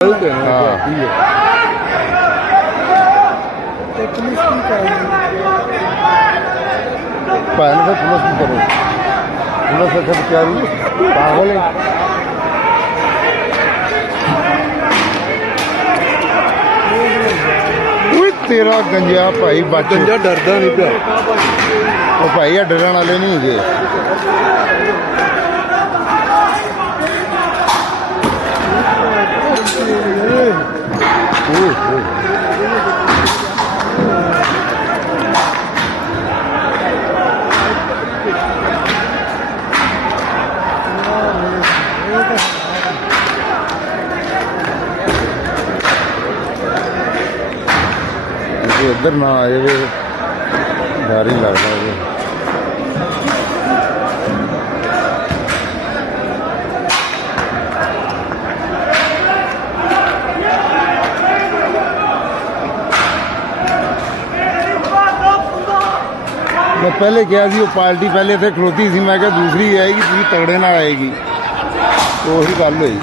भैन से पुलिस की करो, पुलिस से बेचारी पागल है। तेरा गंजा भाई बच गंजा डरदा नहीं पिया भाई, आ डरन वाले नहीं है। इधर ना आए वे डर ही लगता है। मैं पहले क्या थी, वो पार्टी पहले इतने खलोती थी, मैं क्या दूसरी आएगी, पूरी तगड़े ना आएगी, तो वही गल हुई।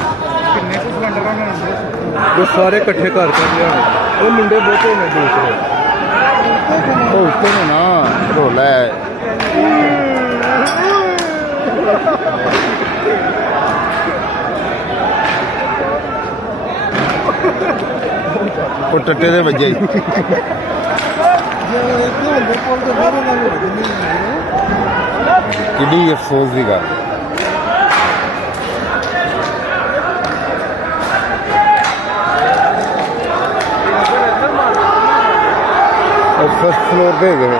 वो सारे कट्ठे घर कर लिया, वो मुंडे बहुते ने दूसरे उत्ते ने ना ढोला है। वो टट्टे दे वजे कि अफसोस की गल। फर्स्ट फ्लोर पे गए